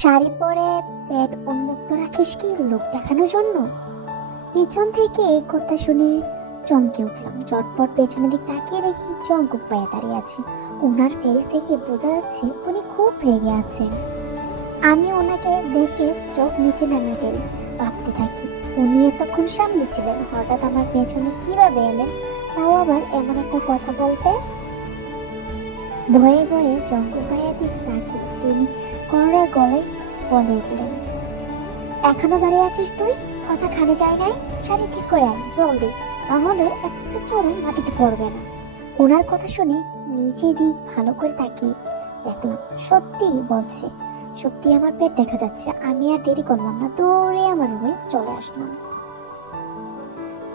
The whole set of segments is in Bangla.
শাড়ি পরে পেট উন্মুক্ত রাখিস কি লোক দেখানোর জন্য? পিছন থেকে এই কথা শুনে চমকে উঠলাম। চটপট পেছনের দিক তাকিয়ে দেখি জঙ্কুক ভাইয়া দাঁড়িয়ে আছে। ওনার ফেস দেখে বোঝা যাচ্ছে উনি খুব রেগে আছেন। আমি ওনাকে দেখে চোখ নিচে নামিয়ে ফেলি। ভাবতে থাকি উনি এতক্ষণ সামনে ছিলেন, হঠাৎ আমার পেছনে কিভাবে এলেন, তাও আবার এমন একটা কথা বলতে। ভয়ে ভয়ে জঙ্কুক ভাইয়ার দিক তাকিয়ে তিনি কড়া গলায় বলে উঠলেন, এখনো দাঁড়িয়ে আছিস তুই? কথা খানে যায় নাই? শাড়ি ঠিক করে আয় জলদি, তাহলে একটা চড়ুই মাটিতে পড়বে না। ওনার কথা শুনে নিচে দিক ভালো করে তাকিয়ে দেখলাম সত্যি বলছে, সত্যি আমার পেট দেখা যাচ্ছে। আমি আর দেরি করলাম না, দৌড়ে আমার রুমে চলে আসলাম।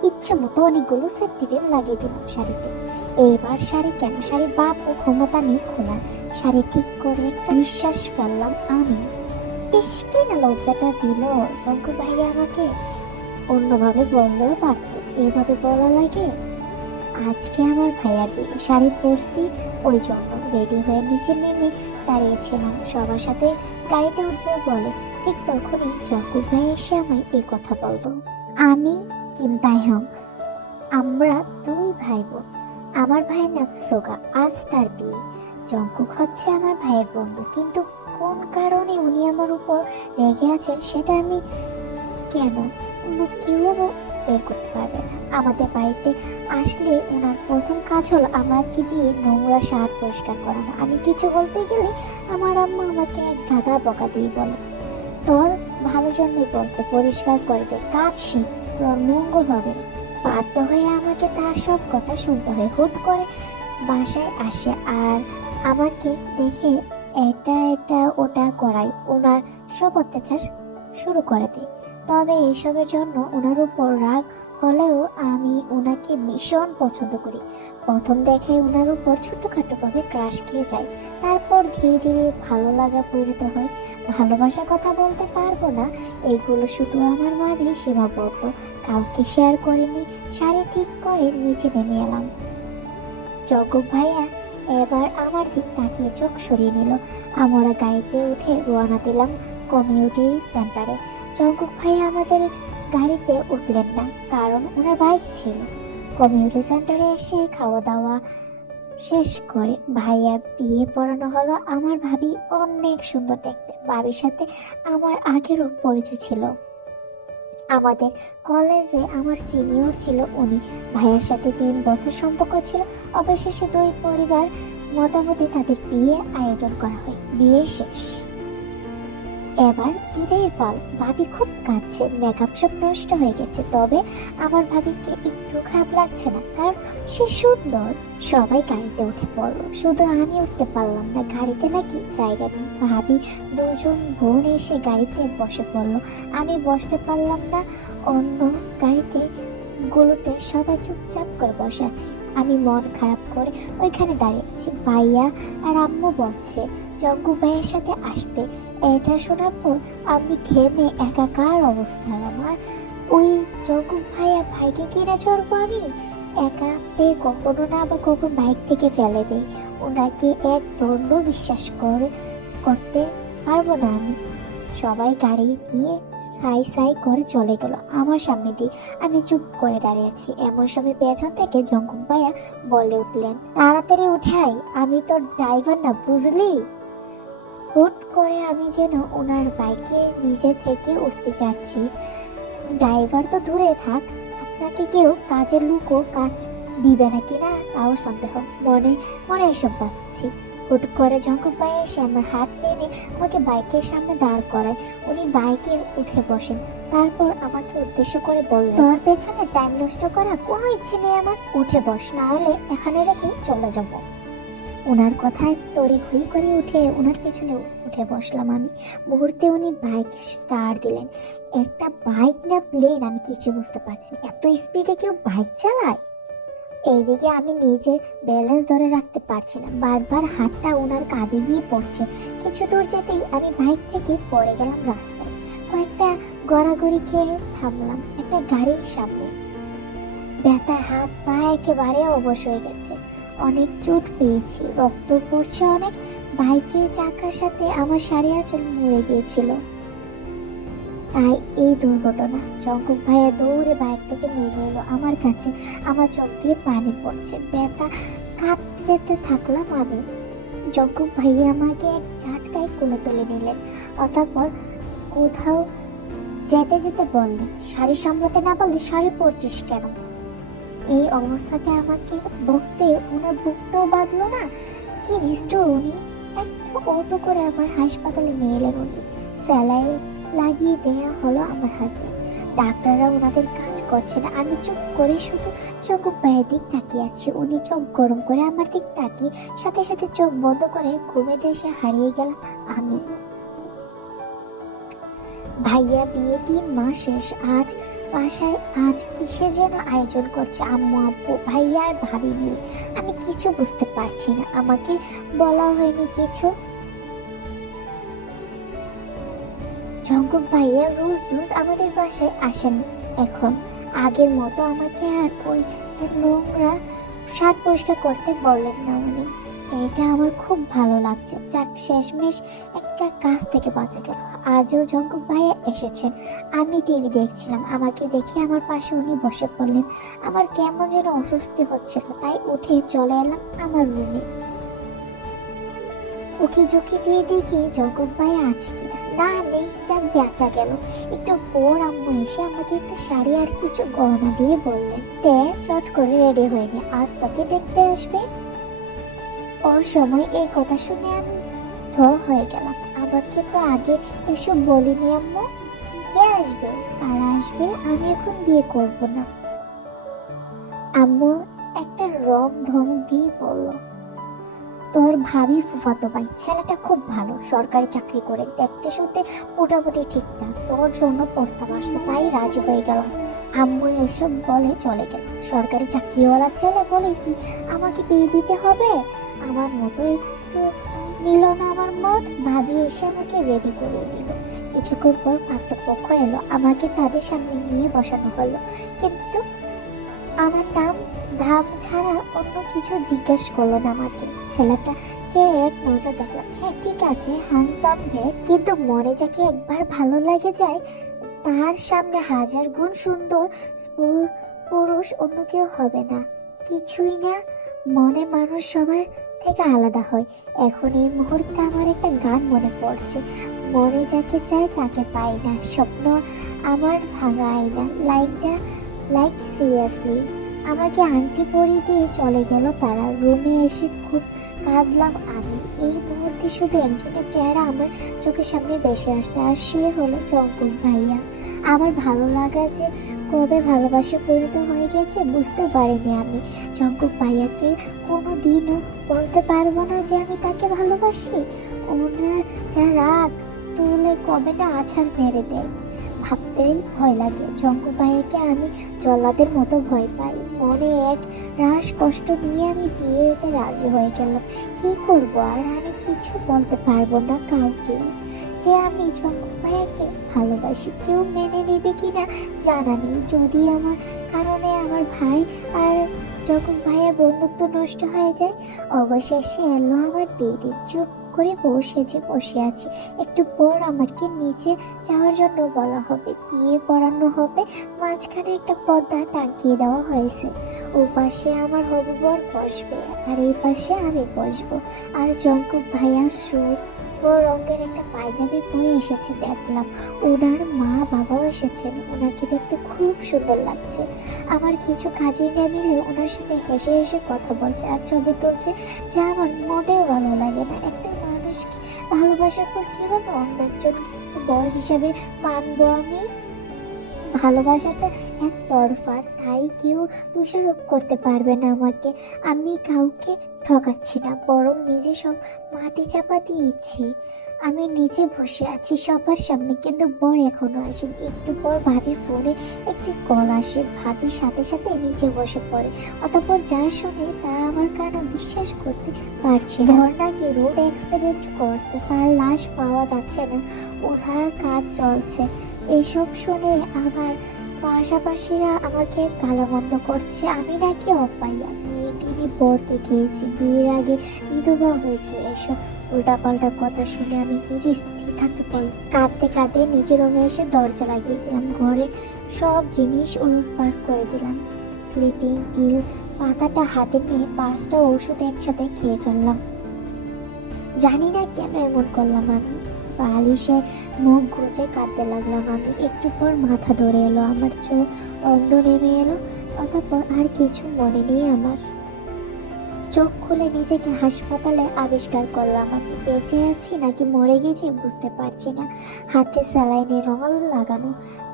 ইচ্ছে মতো অনেকগুলো সেফটি বেল্ট লাগিয়ে দিলাম শাড়িতে। এইবার শাড়ি কেন, শাড়ি বাপ ও ক্ষমতা নেই খোলার। শাড়ি ঠিক করে একটা নিঃশ্বাস ফেললাম আমি। ইস কি না লজ্জাটা দিল। জঙ্কুক ভাইয়া আমাকে অন্যভাবে বললেও পারতো, এইভাবে বলা লাগে। আজকে আমার ভাইয়ার বিয়ে, শাড়ি পরছি ওই জন্য রেডি হয়ে নিচে নেমে দাঁড়িয়েছিলাম সবার সাথে গাড়িতে উঠবো বলে। ঠিক তখনই জঙ্কুক ভাই এসে আমায় এই কথা বললো, আমি কিম তাইহং, আমরা দুই ভাই বোন। আমার ভাইয়ের নাম সোগা, আজ তার বিয়ে। জঙ্কুক হচ্ছে আমার ভাইয়ের বন্ধু, কিন্তু কোন কারণে উনি আমার উপর রেগে আছেন সেটা আমি কেন কেউ বের করতে পারবে না। আমাদের বাড়িতে আসলে ওনার প্রথম কাজ হলো আমাকে দিয়ে নোংরা শার্ট পরিষ্কার করানো। আমি কিছু বলতে গেলে আমার আম্মা আমাকে এক গাদা বকা দিয়ে বলে, তোর ভালো জন্যই বলছে, পরিষ্কার করে দে, কাজ শিখ, তোর মঙ্গল হবে। বাধ্য হয়ে আমাকে তার সব কথা শুনতে হয়। হুট করে বাসায় আসে আর আমাকে দেখে এটা এটা ওটা করাই, ওনার সব অত্যাচার শুরু করে দেয়। তবে এইসবের জন্য ওনার উপর রাগ হলেও আমি ওনাকে ভীষণ পছন্দ করি। প্রথম দেখায় ওনার উপর ছোটখাটো ভাবে ক্রাশ খেয়ে যায়, তারপর ধীরে ধীরে ভালো লাগা পরিণত হয়। ভালোবাসার কথা বলতে পারবো না, এগুলো শুধু আমার মাঝে সীমাবদ্ধ, কাউকে শেয়ার করিনি। শাড়ি ঠিক করে নিচে নেমে এলাম। জঙ্কুক ভাইয়া এবার আমার দিক তাকিয়ে চোখ সরিয়ে নিল। আমরা গাড়িতে উঠে রওনা দিলাম কমিউনিটি সেন্টারে। জঙ্কুক ভাইয়া আমাদের গাড়িতে উঠলেন না, কারণ ওনার বাইক ছিল। কমিউনিটি সেন্টারে এসে খাওয়া দাওয়া শেষ করে ভাইয়া বিয়ে পড়ানো হলো। আমার ভাবি অনেক সুন্দর দেখতে, ভাবির সাথে আমার আগেরও পরিচয় ছিল। আমাদের কলেজে আমার সিনিয়র ছিল উনি। ভাইয়ের সাথে 3 বছর সম্পর্ক ছিল। অবশেষে দুই পরিবার মতামতে তাদের বিয়ে আয়োজন করা হয়। বিয়ে শেষ, এবার বিদায়ের পাল। ভাবি খুব কাঁদছে, মেকআপ সব নষ্ট হয়ে গেছে। তবে আমার ভাবিকে একটু খারাপ লাগছে না, কারণ সে সুন্দর। সবাই গাড়িতে উঠে পড়লো, শুধু আমি উঠতে পারলাম না, গাড়িতে নাকি জায়গা নেই। ভাবি দুজন বোন এসে গাড়িতে বসে পড়লো, আমি বসতে পারলাম না। অন্য গাড়িতে গুলোতে সবাই চুপচাপ করে বসে আছে, আমি মন খারাপ করে ওইখানে দাঁড়িয়ে আছি। ভাইয়া আর আম্মু বলছে জঙ্কুক ভাইয়ের সাথে আসতে। এটা শোনার পর আমি ঘেমে একাকার অবস্থা আমার। ওই জঙ্কুক ভাইকে কিনে চড়বো আমি একা পেয়ে, কখনো না আবার কখন বাইক থেকে ফেলে দেই। ওনাকে এক ধন্য বিশ্বাস করতে পারবো না আমি। সবাই গাড়ি নিয়ে সাই সাই করে চলে গেল আমার সামনে দিয়ে। আমি চুপ করে দাঁড়িয়ে আছি। এমন সময় পেছন থেকে জঙ্কুক ভাইয়া বলে উঠলেন, তাড়াতাড়ি উঠাই, আমি তো ড্রাইভার না বুঝলি। হুট করে আমি যেন ওনার বাইকে নিজে থেকে উঠতে যাচ্ছি। ড্রাইভার তো দূরে থাক, আপনাকে কেউ কাজের লোকও কাজ দিবে নাকি না তাও সন্দেহ। মনে মনে এসব ভাবছি। হুট করে জঙ্কুক ভাই এসে আমার হাত টেনে আমাকে বাইকের সামনে দাঁড় করায়। উনি বাইকে উঠে বসেন, তারপর আমাকে উদ্দেশ্য করে বললেন, তোর পেছনে টাইম নষ্ট করা কোনো ইচ্ছে নেই আমার, উঠে বস, না হলে এখানে রেখে চলে যাব। ওনার কথায় তড়িঘড়ি করে উঠে ওনার পেছনে উঠে বসলাম আমি। মুহূর্তে উনি বাইক স্টার্ট দিলেন। একটা বাইক না প্লেন আমি কিছু বুঝতে পারছি না, এত স্পিডে কেউ বাইক চালায়। এইদিকে আমি নিজে ব্যালেন্স ধরে রাখতে পারছি না, বারবার হাতটা ওনার কাঁধে গিয়ে পড়ছে। কিছু দূর যেতেই আমি বাইক থেকে পড়ে গেলাম রাস্তায়। কয়েকটা গড়াগড়ি খেয়ে থামলাম একটা গাড়ির সামনে। ব্যথায় হাত পা একেবারে অবশ হয়ে গেছে, অনেক চোট পেয়েছি, রক্ত পড়ছে অনেক। বাইকে চাকার সাথে আমার শাড়ি আঁচল মুড়ে গিয়েছিল। তাই এই দুর্ঘটনা। জঙ্কুক ভাইয়া দৌড়ে বাইক থেকে নেমে এলো আমার কাছে। আমার চোখ দিয়ে পানি পড়ছে, ব্যথা কাঁদতে থাকলাম আমি। জঙ্কুক ভাইয়া আমাকে এক ঝাটকায় কোলে তুলে নিলেন, অতঃপর কোথাও যেতে যেতে বললেন, শাড়ি সামলাতে না পারলে শাড়ি পরছিস কেন? এই অবস্থাতে আমাকে বকতে ওনার বুকটাও বাঁধলো না। কি নিষ্ঠুর উনি! একটা অটো করে আমার হাসপাতালে নিয়ে এলেন উনি। স্যালাইন লাগিয়ে দেয়া হলো আমার হাতে। ডাক্তাররা ওনাদের কাজ করছে না। আমি চুপ করে শুধু জঙ্কুক ভাইয়ের দিক তাকিয়ে আছি। উনি চোখ গরম করে আমার দিক তাকিয়ে সাথে সাথে চোখ বন্ধ করে ঘুমে দেশে হারিয়ে গেলাম আমি। ভাইয়া বিয়ে 3 মাস শেষ। আজ বাসায় কিসের যেন আয়োজন করছে আম্মু আব্বু ভাইয়া আর ভাবি মিলে। আমি কিছু বুঝতে পারছি না। আমাকে বলা হয়নি কিছু। জঙ্কুক ভাইয়া রোজ রোজ আমাদের বাসায় আসেন এখন। আগের মতো আমাকে আর ওই নোংরা শার্ট পরিষ্কার করতে বলেন না উনি। এটা আমার খুব ভালো লাগছে। যাক, শেষমেশ একটা কাজ থেকে বাঁচা গেল। আজও জঙ্কুক ভাইয়া এসেছেন। আমি টিভি দেখছিলাম, আমাকে দেখে আমার পাশে উনি বসে পড়লেন। আমার কেমন যেন অস্বস্তি হচ্ছিল, তাই উঠে চলে এলাম আমার রুমে। উকি ঝুঁকি দিয়ে দেখি জঙ্কুক ভাইয়া আছে কিনা। না, নেই। যাক, বেঁচা গেল। একটু পর আম্মু এসে আমাকে একটা শাড়ি আর কিছু গয়না দিয়ে বললেন, তে চট করে রেডি হয়নি, আজ তোকে দেখতে আসবে। অসময় এই কথা শুনে আমি স্থ হয়ে গেলাম। আমাকে তো আগে এসব বলিনি আম্মু। কে আসবে, কারা আসবে, আমি এখন বিয়ে করব না। আম্মু একটা রম ধমক দিয়ে বলল, তোর ভাবি ফুফাতো ভাই ছেলেটা খুব ভালো, সরকারি চাকরি করে, দেখতে শুনতে মোটামুটি ঠিকঠাক, তোর জন্য প্রস্তাব আসছে, তাই রাজি হয়ে গেলাম। আম্মু এসব বলে চলে গেল। সরকারি চাকরিওয়ালা ছেলে বলে কি আমাকে বিয়ে দিতে হবে? আমার মতো একটু নিল না আমার মত। ভাবি এসে আমাকে রেডি করে দিল। কিছুক্ষণ পর পাত্রপক্ষ এলো, আমাকে তাদের সামনে নিয়ে বসানো হলো। কিন্তু আমার নাম ধাম ছাড়া অন্য কিছু জিজ্ঞেস করলো না আমাকে। ছেলেটাকে এক নজর দেখলাম। হ্যাঁ, ঠিক আছে, হ্যান্ডসাম ভেদ, কিন্তু মনে যাকে একবার ভালো লাগে যায় তার সামনে 1000 গুণ সুন্দর পুরুষ অন্য কেউ হবে না। কিছুই না, মনে মানুষ সবার থেকে আলাদা হয়। এখন এই মুহূর্তে আমার একটা গান মনে পড়ছে, মনে যাকে চায় তাকে পাই না, স্বপ্ন আমার ভাঙা আয়না। লাইনটা লাইক সিরিয়াসলি। আমাকে আংটি পরিয়ে দিয়ে চলে গেল তারা। রুমে এসে খুব কাঁদলাম আমি। এই মুহূর্তে শুধু একজনের চেহারা আমার চোখের সামনে ভেসে আসছে, আর সে হলো জঙ্কুক ভাইয়া। আমার ভালো লাগা যে কবে ভালোবাসা পরিণত হয়ে গেছে বুঝতে পারিনি আমি। জঙ্কুক ভাইয়াকে কোনো দিনও বলতে পারবো না যে আমি তাকে ভালোবাসি। ওনার যা রাগ তুলে কবে না আছাড় মেরে দেয়, ভাবতেই ভয় লাগে। জঙ্কুক ভাইয়াকে আমি জল্লাদের মতো ভয় পাই। মনে এক রাস কষ্ট নিয়ে আমি বিয়েতে রাজি হয়ে গেলাম। কি করব আর? আমি কিছু বলতে পারবো না কাউকে যে আমি জঙ্কুক ভাইয়াকে ভালোবাসি। কেউ মেনে নেবে কিনা জানা নেই। যদি আমার কারণে আমার ভাই আর জঙ্কুক ভাইয়ের বন্ধুত্ব নষ্ট হয়ে যায়। অবশেষে এলো আমার বিয়ে দিন। চুপ করে বসে আছি। একটু পর আমাকে নিচে যাওয়ার জন্য বলা হবে, বিয়ে পড়ানো হবে। মাঝখানে একটা পর্দা টাঙিয়ে দেওয়া হয়েছে। ও পাশে আমার হবু বর বসবে আর এই পাশে আমি বসবো। আর জঙ্কুক ভাইয়া রঙের একটা পায়জাবি পরে এসেছে দেখলাম। ওনার মা বাবাও এসেছেন। ওনাকে দেখতে খুব সুন্দর লাগছে। আমার কিছু কাজেই না মিলে ওনার সাথে হেসে হেসে কথা বলছে আর ছবি তুলছে, যা আমার মোটেও ভালো লাগে না। একটা মানুষকে ভালোবাসার পর কিভাবে অন্য একজন বর হিসাবে মানবো আমি? ভালোবাসাটা একতরফার, তাই কেউ দোষারোপ করতে পারবে না আমাকে। আমি কাউকে ঠকাচ্ছি না, বরং নিজে সব মাটি চাপা দিয়েছি। আমি নিচে বসে আছি সবার সামনে, কিন্তু বর এখনো আসেন। একটু পর ভাবি ফোনে একটি কল আসে। ভাবির সাথে সাথে নিচে বসে পড়ে। অতঃপর যা শুনে তা আমার কারো বিশ্বাস করতে পারছি না। বর নাকি রোড অ্যাক্সিডেন্ট করছে, তার লাশ পাওয়া যাচ্ছে না, উদ্ধার কাজ চলছে। এইসব শুনে আমার পাশাপাশিরা আমাকে গালামন্দ করছে। আমি নাকি অপাইয়া, বিয়ের দিনই বরকে খেয়েছি, বিয়ের আগে বিধবা হয়েছে। এসব উল্টাপাল্টা কথা শুনে আমি নিজে স্থির থাকতে পারি। কাঁদতে কাঁদতে নিজের রুমে এসে দরজা লাগিয়ে দিলাম। ঘরে সব জিনিস উলটপালট করে দিলাম। স্লিপিং পিল পাতাটা হাতে নিয়ে 5টা ওষুধ একসাথে খেয়ে ফেললাম। জানি না কেন এমন করলাম। আমি বালিশে মুখ গুজে কাঁদতে লাগলাম। আমি একটু পর মাথা ধরে এলো, আমার চোখ অন্ধ নেমে এলো। অতঃপর আর কিছু মনে নেই আমার। চোখ খুলে নিজেকে হাসপাতালে আবিষ্কার করলাম। আমি বেঁচে আছি নাকি মরে গেছি বুঝতে পারছি না। হাতে স্যালাইনের রঙ লাগানো।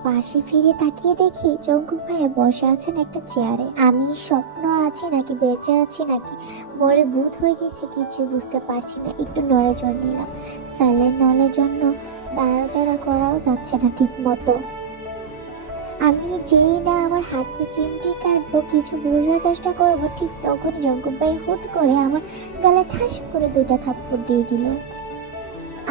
পাশে ফিরে তাকিয়ে দেখি জঙ্কুক ভাইয়া বসে আছেন একটা চেয়ারে। আমি স্বপ্ন আছি নাকি বেঁচে আছি নাকি মরে ভূত হয়ে গেছি কিছু বুঝতে পারছি না। একটু নড়েচড় নিলাম। স্যালাইন নলের জন্য নাড়াচাড়া করাও যাচ্ছে না ঠিক মতো। আমি যেই না আমার হাতে চিমটি কাটবো কিছু বোঝার চেষ্টা করবো, ঠিক তখন জঙ্কুক ভাই হুট করে আমার গালে ঠাস করে 2টা থাপ্পড় দিয়ে দিল।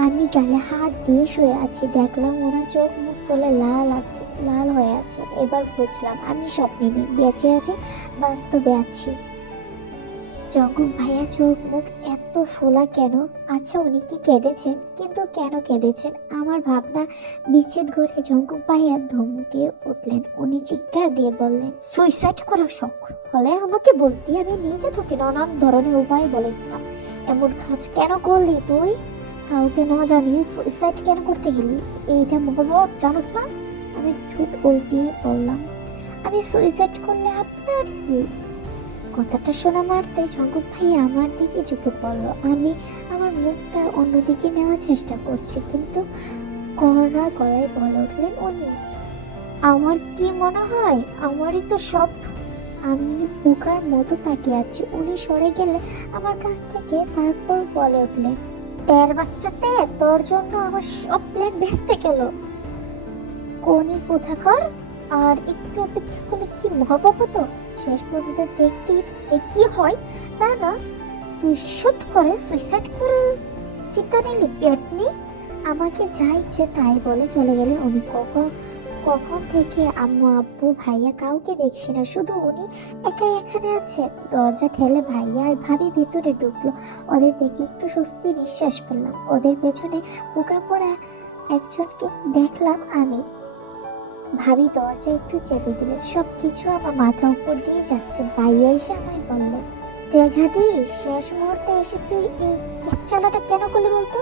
আমি গালে হাত দিয়ে শুয়ে আছি। দেখলাম ওনার চোখ মুখ ফুলে লাল হয়ে আছে। এবার বুঝলাম আমি স্বপ্নে নেই, বেঁচে আছি, বাস্তবে আছি। জঙ্কুক ভাইয়া চোখ মুখ এত ফোলা কেন? আচ্ছা উনি কি কেঁদেছেন? কিন্তু কেন কেঁদেছেন? আমার ভাবনা বিচ্ছেদ করে জঙ্কুক ভাইয়া ধমকে উঠলেন। উনি চিৎকার দিয়ে বললেন, সুইসাইড করার শখ হলে আমাকে বলতি, আমি নিজে তোকে নানান ধরনের উপায় বলে দিতাম। এমন কাজ কেন করলি তুই? কাউকে না জানিয়ে সুইসাইড কেন করতে গেলি? এইটা মহব্বত জানোস না? আমি ঠোঁট উল্টিয়ে বললাম, আমি সুইসাইড করলে আপনার কি? কথাটা শোনা মারতে জঙ্কুক ভাই আমার দিকে ঝুঁকে পড়লো। আমি আমার মুখটা অন্যদিকে নেওয়ার চেষ্টা করছি, কিন্তু কড়া গলায় বলে উঠলেন উনি, আমার কি মনে হয়? আমারই তো সব। আমি বোকার মতো তাকিয়ে আছি। উনি সরে গেলে আমার কাছ থেকে, তারপর বলে উঠলেন, তের বাচ্চাতে তোর জন্য আমার সব প্ল্যান ভেস্তে গেল। কোনি কোথাকার? আর একটু অপেক্ষা করলে কি মহাপাপ হতো? শেষ পর্যন্ত দেখতেই যে কি হয় তা না, তুই শুট করে সুইসাইড করার চিন্তা নিলি পেতনি। আমাকে যা ইচ্ছে তাই বলে চলে গেলেন উনি। কখন থেকে আম্মু আব্বু ভাইয়া কাউকে দেখছি না, শুধু উনি একাই এখানে আছেন। দরজা ঠেলে ভাইয়া আর ভাবি ভেতরে ঢুকলো। ওদের দেখে একটু স্বস্তি নিঃশ্বাস ফেললাম। ওদের পেছনে বোকা পড়া একজনকে দেখলাম আমি। ভাবি দরজা একটু চেপে দিলেন। সবকিছু আমার মাথা উপর দিয়ে যাচ্ছে। ভাইয়া এসে আমায় বললেন, দেখাদি শেষ মুহূর্তে এসে তুই এই চালাটা কেন করলি বলতো?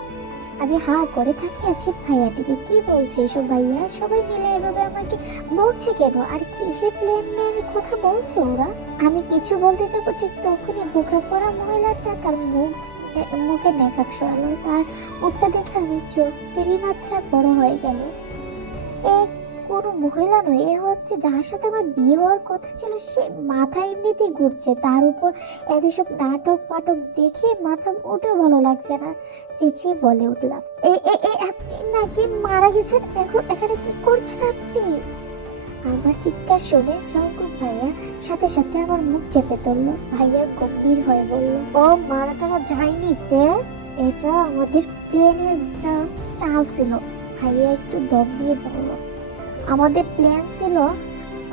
আমি হা করে তাকিয়ে আছি ভাইয়ার দিকে। কি বলছে এসব ভাইয়া? সবাই মিলে এভাবে আমাকে বলছে কেন? আর কিসে প্ল্যানের কথা বলছে ওরা? আমি কিছু বলতে যাবো ঠিক তখনই বোকরা পড়া মহিলাটা তার মুখে মেকআপ সরালো। তার মুখটা দেখে আমি চোখ তেরি মাত্রা বড় হয়ে গেল। কোনো মহিলা নয়, এ হচ্ছে যার সাথে আমার বিয়ে হওয়ার কথা ছিল। সে মাথা এমনিতেই ঘুরছে, তার উপর এত সব নাটক পাটক দেখে মাথা মোটেও ভালো লাগছে না। চেঁচিয়ে বলে উঠলাম, আপনি নাকি মারা গেছেন? এখন এখানে কি করছেন আপনি? আমার চিৎকার শুনে জঙ্কুক ভাইয়া সাথে সাথে আমার মুখ চেপে ধরলো। ভাইয়া গম্ভীর হয়ে বলল, ও মারাটা যায়নি তে, এটা আমাদের প্লেনে একটা চাল ছিল। ভাইয়া একটু দম দিয়ে বলল, আমাদের প্ল্যান ছিল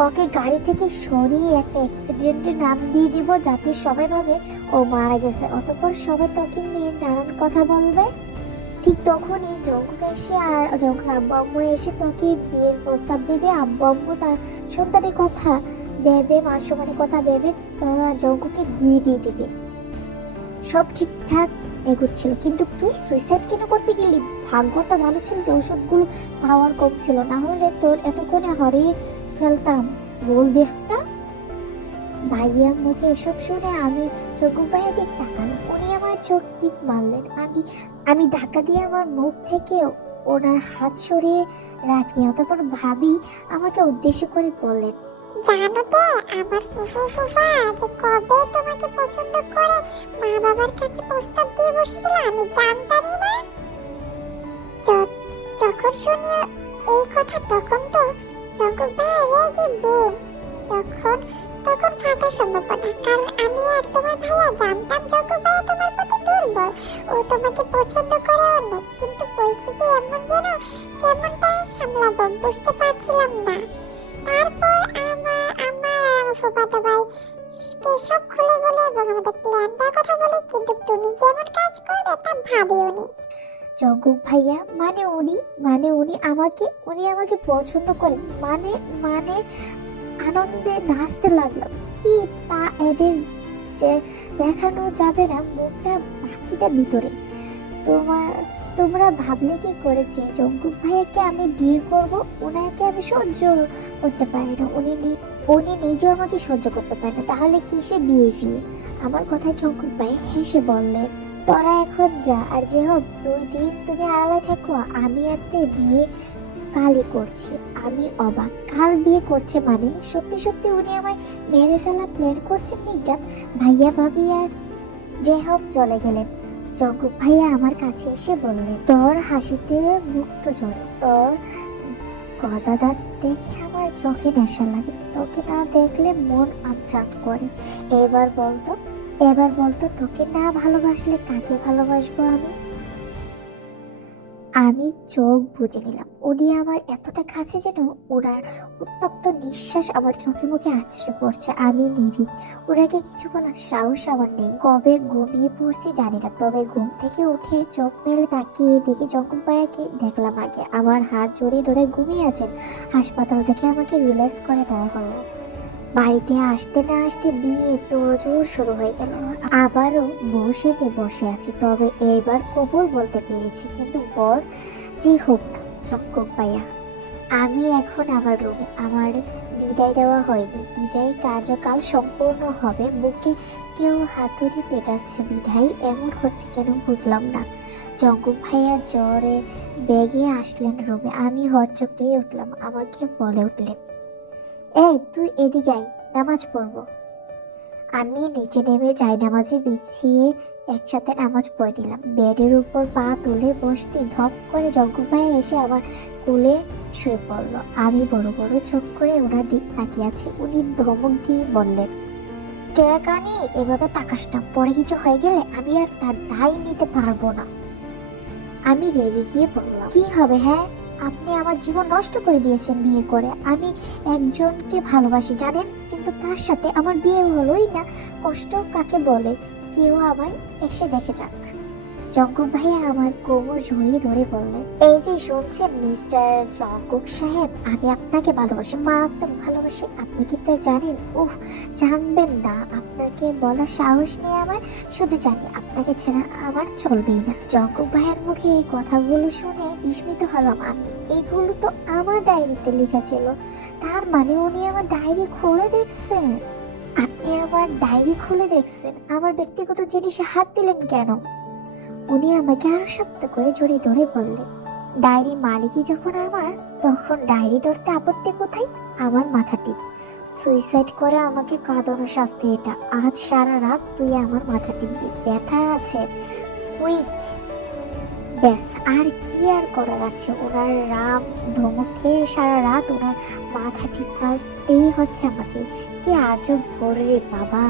ওকে গাড়ি থেকে সরিয়ে একটা অ্যাক্সিডেন্টের নাম দিয়ে দিব, যাতে সবাই ভাবে ও মারা গেছে। অতঃপর সবাই তোকে নিয়ে নানান কথা বলবে। ঠিক তখনই জঙ্কুক এসে আর জঙ্কুক আব্বু আম্মু এসে তোকে বিয়ের প্রস্তাব দেবে। আব্বু আম্মু তার সন্তানের কথা ভেবে, মান সম্মানের কথা ভেবে তোরা জঙ্কুকে বিয়ে দিয়ে দিবে। সব ঠিকঠাক এগোচ্ছিল, কিন্তু তুই সুইসাইড কেন করতে গেলি? ভাগ্যটা ভালো ছিল যে ওষুধগুলো পাওয়ার কম ছিল, না হলে তোর এতক্ষণে হারিয়ে ফেলতাম। বল দেখটা। ভাইয়া মুখে এসব শুনে আমি জঙ্কুক ভাইয়া দিক তাকালাম। উনি আমার চোখ টিপ মারলেন। আমি ধাক্কা দিয়ে আমার মুখ থেকে ওনার হাত সরিয়ে রাখি। অতঃপর ভাবি আমাকে উদ্দেশ্য করে বললেন, জানো তো আমার ফুফা যে কবে তোমাকে পছন্দ করে মা বাবার কাছে প্রস্তাব দিয়ে বসছিল, আমি জানতামই না। যখন শুনি এই কথা তখন তো জঙ্কুক ভাইয়া রেগে বুম। তখন ফাটার সম্ভাবনা, কারণ আমি আর তোমার ভাইয়া জানতাম জঙ্কুক ভাইয়া তোমার প্রতি দুর্বল, ও তোমাকে পছন্দ করে অনেক। কিন্তু পরিস্থিতি এমন যেন কেমনটা সামলাবো বুঝতে পারছিলাম না। তারপর আমার ফুফাতো ভাই কে সব খুলে বলে এবং আমাদের প্ল্যানটার কথা বলে, কিন্তু তুমি যেমন কাজ করবে তা ভাবিওনি। জঙ্কুক ভাইয়া উনি আমাকে পছন্দ করেন, মানে মানে আনন্দে নাচতে লাগলাম। কি তা এদের যে দেখানো যাবে না, মুখটা বাকিটা ভিতরে। তোমরা ভাবলে কি করেছে জঙ্কুক ভাইয়াকে আমি বিয়ে করব? ওনাকে আমি সহ্য করতে পারি না, উনি নিজেও আমাকে সহ্য করতে পারে না, তাহলে কিসে বিয়ে ফিয়ে? আমার কথায় জঙ্কুক ভাই হেসে বললে, তোরা এখন যা, আর যে হোক 2 দিন তুমি আড়ালে থাকো, আমি আর তে বিয়ে কালই করছি। আমি অবাক, কাল বিয়ে করছে মানে? সত্যি সত্যি উনি আমায় মেরে ফেলার প্ল্যান করছেন নিজ্ঞাত? ভাইয়া ভাবি আর যে হোক চলে গেলেন। জঙ্কুক ভাইয়া আমার কাছে এসে বললেন, তোর হাসিতে মুক্ত ঝরে, তোর গজাদার দেখে আমার চোখে নেশা লাগে, তোকে না দেখলে মন আনচান করে। এবার বলতো তোকে না ভালোবাসলে কাকে ভালোবাসবো আমি? আমি চোখ বুজে নিলাম। উনি আমার এতটা কাছে যেন ওনার উত্তপ্ত নিঃশ্বাস আমার চোখে মুখে আছড়ে পড়ছে। আমি নিবিড়, ওনাকে কিছু বলার সাহস আমার নেই। কবে ঘুমিয়ে পড়ছি জানি না, তবে ঘুম থেকে উঠে চোখ মেলে তাকিয়ে দেখি জঙ্কুক ভাইয়াকে দেখলাম আগে আমার হাত জড়িয়ে ধরে ঘুমিয়ে আছেন। হাসপাতাল থেকে আমাকে রিলিজ করে দেওয়া হলো। বাড়িতে আসতে না আসতে বিয়ে তোড়জোড় শুরু হয়ে গেল। আবারও বসে আছি, তবে এবার কবুল বলতে পেরেছি, কিন্তু বর যে হোক না জঙ্কুক ভাইয়া। আমি এখন আমার রুমে। আমার বিদায় দেওয়া হয়নি, বিদায় কার্যকাল সম্পূর্ণ হবে। বুকে কেউ হাতুড়ি পেটাচ্ছে, বিদায় এমন হচ্ছে কেন বুঝলাম না। জঙ্কুক ভাইয়া জ্বরে বেগে আসলেন রুমে। আমি হরচকিয়ে উঠলাম। আমাকে বলে উঠলেন, এই তুই এদিকে আয়, নামাজ পড়বো। আমি নিচে নেমে যাই, নামাজে বিছিয়ে একসাথে নামাজ পড়ে নিলাম। বেডের উপর পা তুলে বসতে ধপ করে জঙ্কুক ভাইয়া এসে আমার কোলে শুয়ে পড়লো। আমি বড় বড় চোখ করে ওনার দিক তাকিয়ে আছি। উনি ধমক দিয়ে বললেন, কে কানি এভাবে তাকাস না, পরে কিছু হয়ে গেলে আমি আর তার দায় নিতে পারবো না। আমি রেগে গিয়ে বললাম, কি হবে? হ্যাঁ, আপনি আমার জীবন নষ্ট করে দিয়েছেন বিয়ে করে। আমি একজনকে ভালোবাসি জানেন, কিন্তু তার সাথে আমার বিয়ে হলোই না। কষ্ট কাকে বলে, কেউ আমায় এসে দেখে যাক। জঙ্কুক ভাইয়া আমার কোমর জড়িয়ে ধরে বললেন, এই যে শুনছেন মিস্টার জঙ্কুক সাহেব, আমি আপনাকে ভালোবাসি, মারাত্মক ভালোবাসি। আপনি কি তা জানেন? জানবেন না? আপনাকে বলার সাহস নেই আমার। শুধু জানি আপনাকে ছাড়া আমার চলবেই না। জঙ্কুক ভাইয়ের মুখে এই কথাগুলো শুনে বিস্মিত হলাম আমি। এগুলো তো আমার ডায়েরিতে লেখা ছিল। তার মানে উনি আমার ডায়েরি খুলে দেখছেন? আপনি আমার ডায়েরি খুলে দেখছেন? আমার ব্যক্তিগত জিনিসে হাত দিলেন কেন? উনি আমাকে আরো শক্ত করে জড়িয়ে ধরে বললেন, ডায়েরি মালিকই যখন আমার, তখন ডায়েরি ধরতে আপত্তি কোথায়? আমার মাথা টিপ। সুইসাইড করে আমাকে কাঁদানো শাস্তি এটা। আজ সারা রাত তুই আমার মাথা টিপবি, ব্যথা আছে, কুইক। ব্যাস, আর কি আর করার আছে? ওনার রাম ধমক খেয়ে সারা রাত ওনার মাথা টিপাতেই হচ্ছে আমাকে। কি আজব করে রে বাবা।